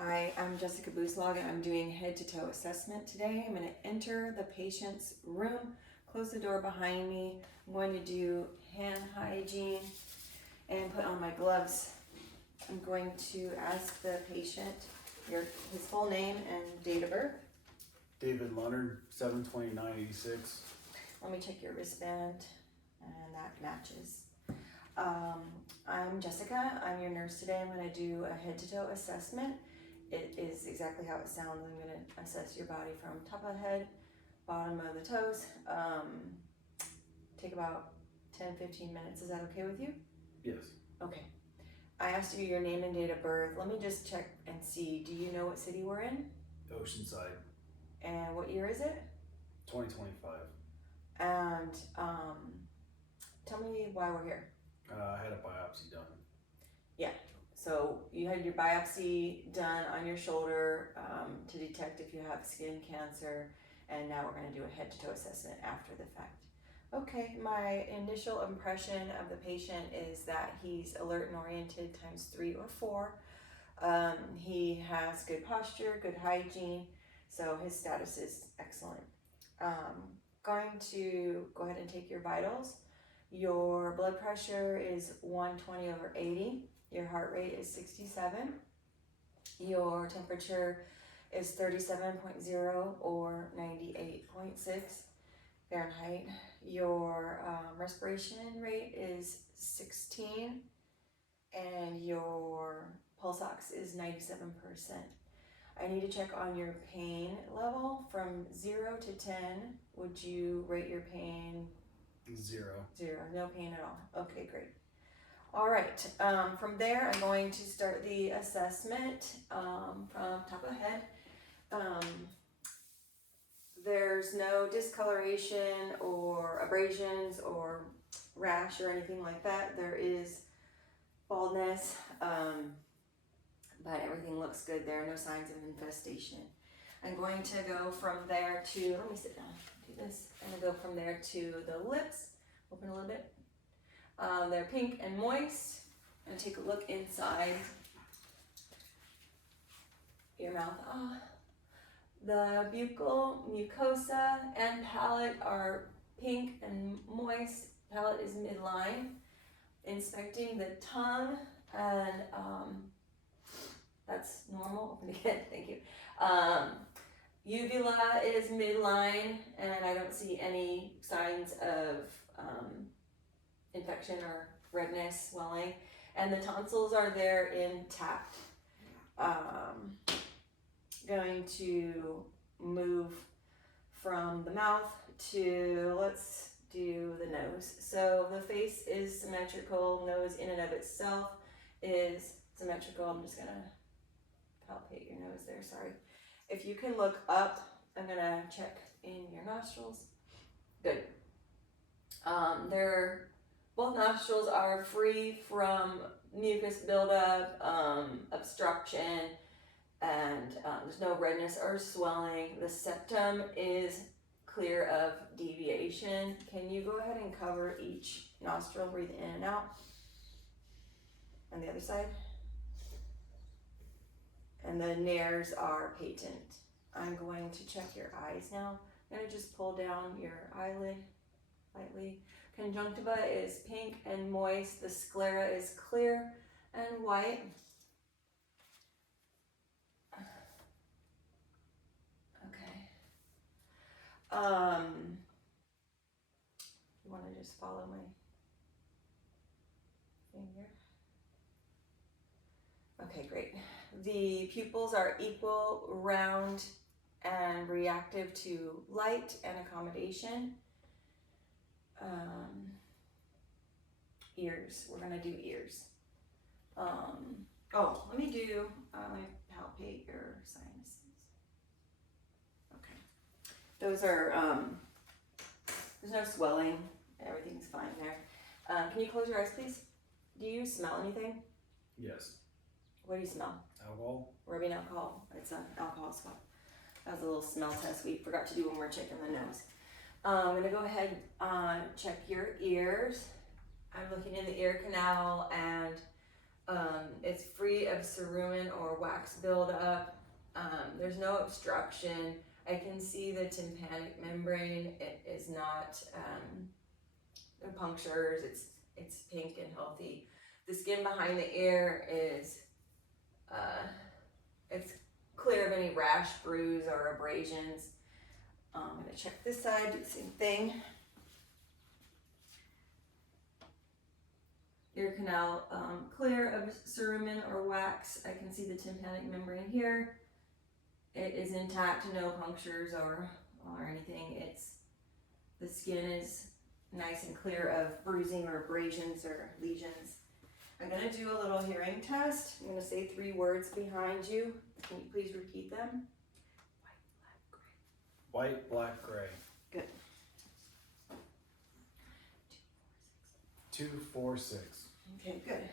Hi, I'm Jessica Booslog and I'm doing head to toe assessment today. I'm going to enter the patient's room, close the door behind me. I'm going to do hand hygiene and put on my gloves. I'm going to ask the patient his full name and date of birth. David Leonard, 7/29/86. Let me check your wristband, and that matches. I'm Jessica. I'm your nurse today. I'm going to do a head to toe assessment. It is exactly how it sounds. I'm going to assess your body from top of the head, bottom of the toes. Take about 10-15 minutes. Is that okay with you? Yes. Okay. I asked you your name and date of birth. Let me just check and see. Do you know what city we're in? Oceanside. And what year is it? 2025. And tell me why we're here. I had a biopsy done. Yeah. So you had your biopsy done on your shoulder to detect if you have skin cancer, and now we're going to do a head to toe assessment after the fact. Okay, my initial impression of the patient is that he's alert and oriented times 3 or 4. He has good posture, good hygiene, so his status is excellent. Going to go ahead and take your vitals. Your blood pressure is 120/80. Your heart rate is 67. Your temperature is 37.0 or 98.6 Fahrenheit. Your respiration rate is 16, and your pulse ox is 97%. I need to check on your pain level from 0 to 10. Would you rate your pain? 0. 0, no pain at all. Okay, great. All right, from there, I'm going to start the assessment from top of the head. There's no discoloration or abrasions or rash or anything like that. There is baldness, but everything looks good there. No signs of infestation. I'm going to go from there to, let me sit down, do this. I'm going to go from there to the lips. Open a little bit. They're pink and moist. I'm going to take a look inside your mouth. The buccal mucosa and palate are pink and moist. Palate is midline. Inspecting the tongue, and that's normal. Open again, thank you. Uvula is midline, and I don't see any signs of infection or redness, swelling, and the tonsils are there intact. Going to move from the mouth to, let's do the nose. So the face is symmetrical, nose in and of itself is symmetrical. I'm just gonna palpate your nose there, sorry. If you can look up, I'm gonna check in your nostrils. Good. Both nostrils are free from mucus buildup, obstruction, and there's no redness or swelling. The septum is clear of deviation. Can you go ahead and cover each nostril, breathe in and out? And the other side. And the nares are patent. I'm going to check your eyes now. I'm going to just pull down your eyelid lightly. Conjunctiva is pink and moist. The sclera is clear and white. You want to just follow my finger? Okay, great. The pupils are equal, round, and reactive to light and accommodation. Ears, we're gonna do ears. Let me palpate your sinuses. Okay. Those are, there's no swelling. Everything's fine there. Can you close your eyes, please? Do you smell anything? Yes. What do you smell? Alcohol. Rubbing alcohol. It's an alcohol swab. That was a little smell test we forgot to do when we were checking the nose. I'm gonna go ahead and check your ears. I'm looking in the ear canal, and it's free of cerumen or wax buildup. There's no obstruction. I can see the tympanic membrane. It is not no punctures. It's pink and healthy. The skin behind the ear is it's clear of any rash, bruise, or abrasions. I'm gonna check this side, do the same thing. Ear canal clear of cerumen or wax. I can see the tympanic membrane here. It is intact, no punctures or anything. The skin is nice and clear of bruising or abrasions or lesions. I'm gonna do a little hearing test. I'm gonna say 3 words behind you. Can you please repeat them? White, black, gray. Good. 2, 4, 6. Okay, good.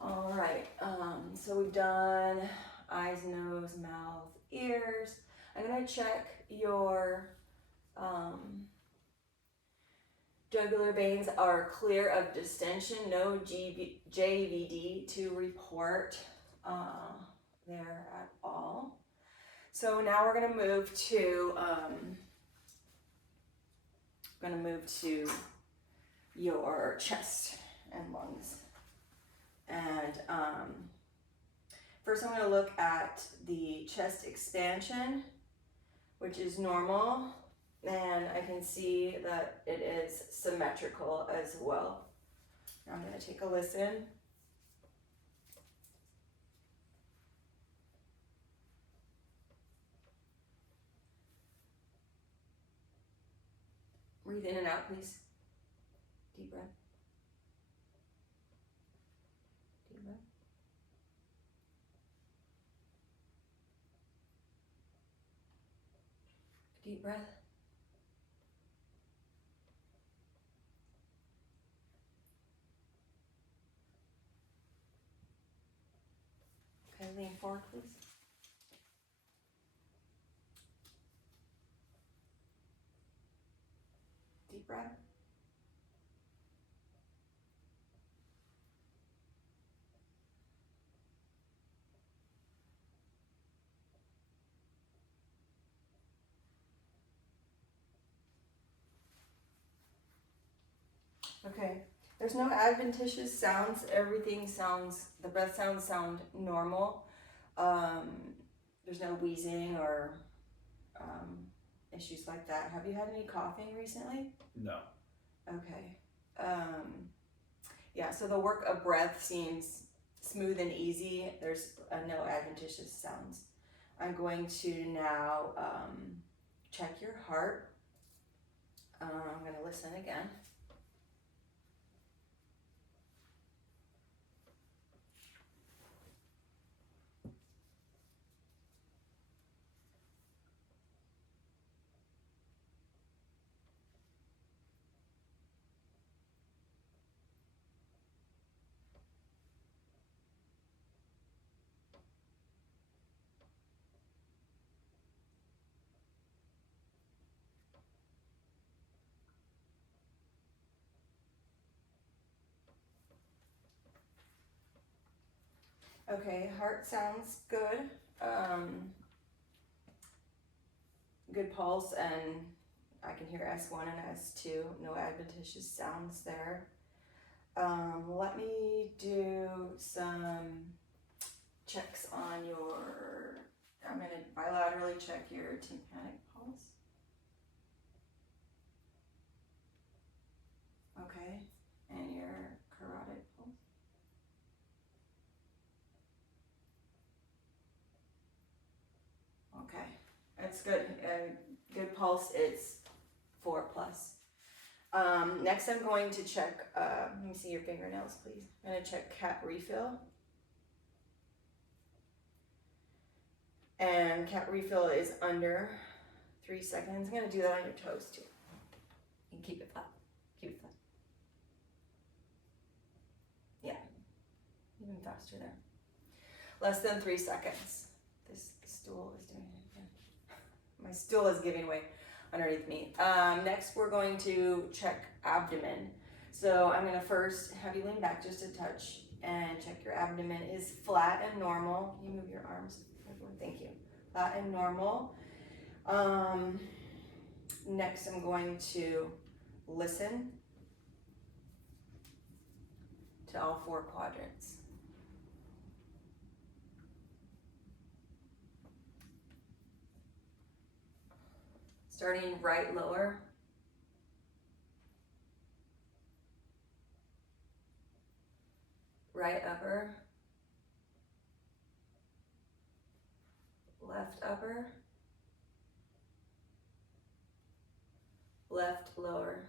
All right, so we've done eyes, nose, mouth, ears. I'm gonna check your jugular veins are clear of distension, no JVD to report there at all. So now we're gonna move to your chest and lungs. And first I'm going to look at the chest expansion, which is normal, and I can see that it is symmetrical as well. Now I'm going to take a listen. Breathe in and out, please. Deep breath. Deep breath. Deep breath. Okay, lean forward, please. Deep breath. Okay, there's no adventitious sounds. Everything sounds, the breath sound normal. There's no wheezing or issues like that. Have you had any coughing recently? No. Okay. Yeah, so the work of breath seems smooth and easy. There's no adventitious sounds. I'm going to now check your heart. I'm going to listen again. Okay, heart sounds good. Good pulse, and I can hear S1 and S2. No adventitious sounds there. Let me do some checks on your, I'm going to bilaterally check your tympanic pulse. Okay, and your carotid pulse. Okay, that's good. Good pulse. It's 4+. Next I'm going to check, let me see your fingernails, please. I'm going to check cap refill. And cap refill is under 3 seconds. I'm going to do that on your toes too. And keep it flat. Keep it flat. Yeah, even faster there. Less than 3 seconds. This stool is doing it again. My stool is giving way underneath me. Next we're going to check abdomen. So I'm gonna first have you lean back just a touch and check your abdomen is flat and normal. Can you move your arms? Thank you. Flat and normal. Next I'm going to listen to all 4 quadrants. Starting right lower. Right upper. Left upper. Left lower.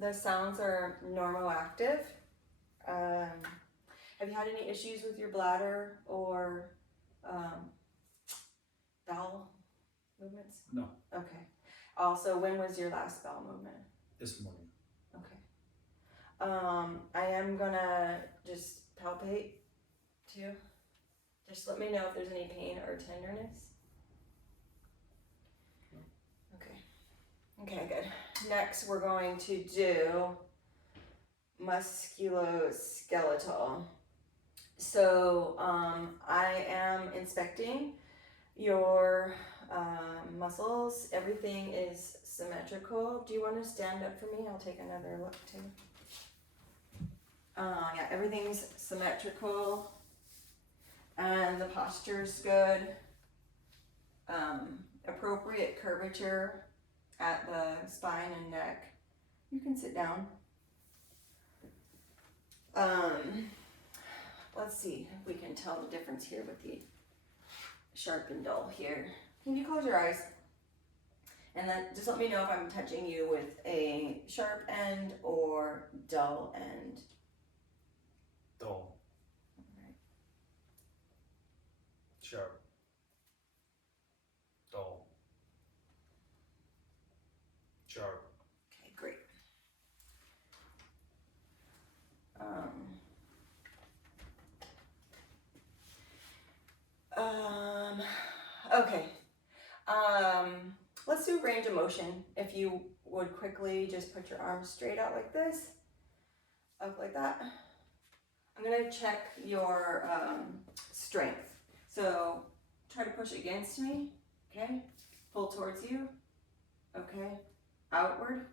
The sounds are normoactive. Have you had any issues with your bladder or bowel movements? No. Okay. Also, when was your last bowel movement? This morning. Okay. I am gonna just palpate too. Just let me know if there's any pain or tenderness. Okay. Okay, good. Next, we're going to do musculoskeletal. So I am inspecting your muscles. Everything is symmetrical. Do you want to stand up for me? I'll take another look too. Yeah, everything's symmetrical and the posture's good. Appropriate curvature at the spine and neck. You can sit down. Let's see if we can tell the difference here with the sharp and dull here. Can you close your eyes? And then just let me know if I'm touching you with a sharp end or dull end. Dull. Alright. Sharp. Dull. Sharp. Okay, great. Okay. Let's do range of motion. If you would quickly just put your arms straight out like this, up like that. I'm gonna check your strength. So try to push against me, okay? Pull towards you, okay? Outward,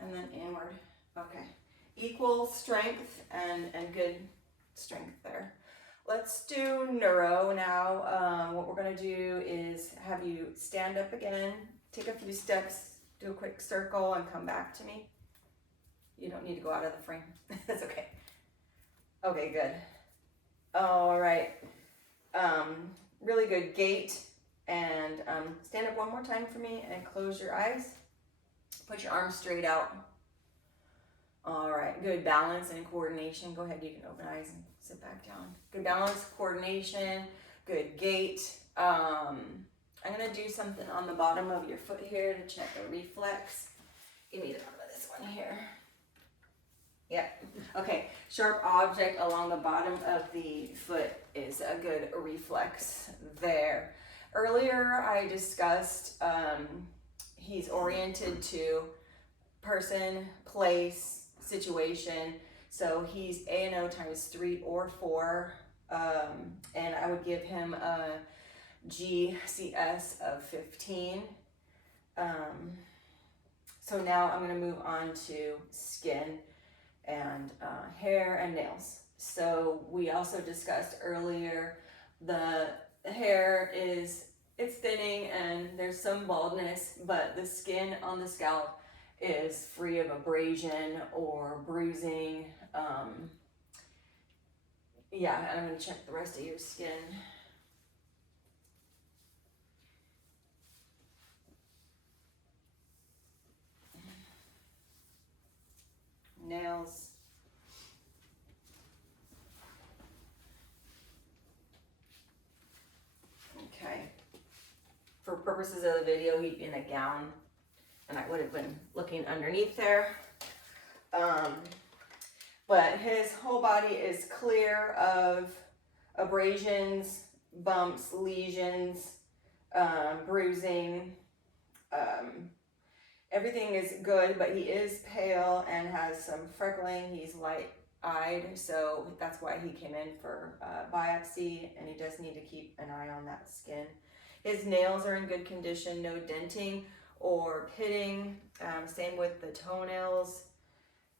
and then inward, okay. Equal strength and good strength there. Let's do neuro now. What we're gonna do is have you stand up again, take a few steps, do a quick circle and come back to me. You don't need to go out of the frame, that's okay. Okay, good. All right, really good gait and stand up one more time for me and close your eyes. Put your arms straight out. All right, good balance and coordination. Go ahead, you can open eyes and sit back down. Good balance, coordination, good gait. I'm gonna do something on the bottom of your foot here to check a reflex. Give me the bottom of this one here. Yep, okay, sharp object along the bottom of the foot is a good reflex there. Earlier I discussed he's oriented to person, place, situation. So he's A&O times 3 or 4, and I would give him a GCS of 15. So now I'm going to move on to skin and hair and nails. So we also discussed earlier the hair it's thinning and there's some baldness, but the skin on the scalp is free of abrasion or bruising. Yeah, I'm gonna check the rest of your skin. Nails. Okay. For purposes of the video, he'd be in a gown, and I would have been looking underneath there. But his whole body is clear of abrasions, bumps, lesions, bruising. everything is good, but he is pale and has some freckling. He's light-eyed, so that's why he came in for biopsy, and he does need to keep an eye on that skin. His nails are in good condition, no denting or pitting. Same with the toenails,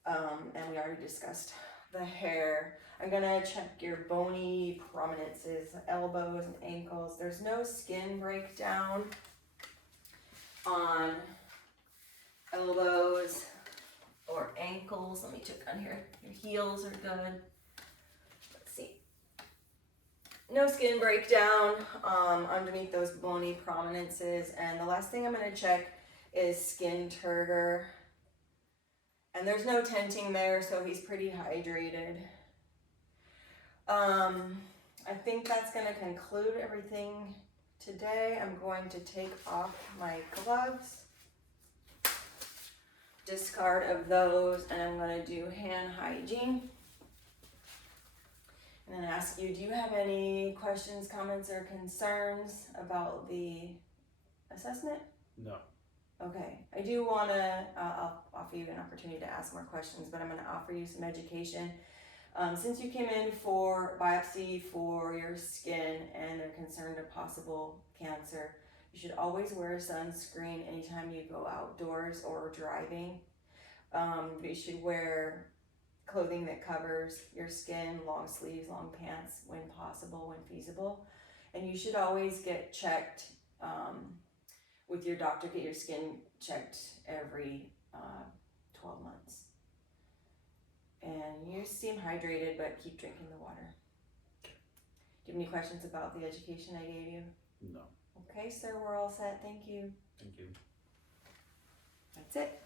and we already discussed the hair. I'm gonna check your bony prominences, elbows and ankles. There's no skin breakdown on elbows or ankles. Let me check on here. Your heels are good. Let's see. No skin breakdown underneath those bony prominences. And the last thing I'm going to check is skin turgor. And there's no tenting there, so he's pretty hydrated. I think that's going to conclude everything today. I'm going to take off my gloves, discard of those, and I'm going to do hand hygiene. And then ask you, do you have any questions, comments, or concerns about the assessment? No. Okay, I do want to, I'll offer you an opportunity to ask more questions, but I'm going to offer you some education. Since you came in for biopsy for your skin and they're concerned of possible cancer, you should always wear sunscreen anytime you go outdoors or driving. You should wear clothing that covers your skin, long sleeves, long pants when possible, when feasible. And you should always get checked with your doctor, get your skin checked every 12 months. And you seem hydrated, but keep drinking the water. Do you have any questions about the education I gave you? No. Okay, sir, we're all set. Thank you. Thank you. That's it.